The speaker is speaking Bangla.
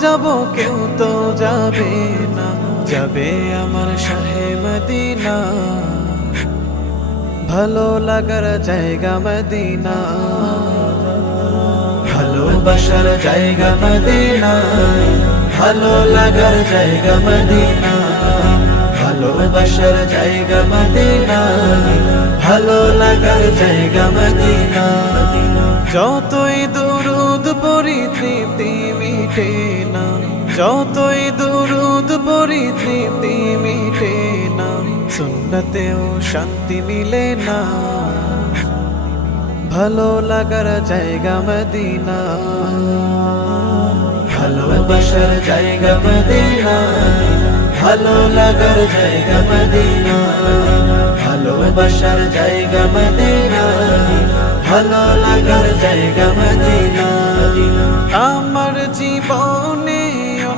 যাব, কেউ তো যাবে না। যাবে আমার শাহে মদিনা। ভালো লাগার জায়গা মদিনা। ভালোবাসার জায়গা মদিনা। ভালো লাগার জায়গা মদিনা। ভালোবাসার জায়গা মদিনা। ভালো লাগার জায়গা মদিনা। যতই দুরুদ পরি তৃপ্তি মিটে যতই দুরুদ পরি মিটে না, সুন্নতেও শান্তি মিলে না। ভালো লাগার জায়গা মদিনা। ভালোবাসার জায়গা মদিনা। ভালো লাগার জায়গা মদিনা। ভালোবাসার জায়গা মদিনা। ভালো লাগার জায়গা মদিনা। আমার জীবনে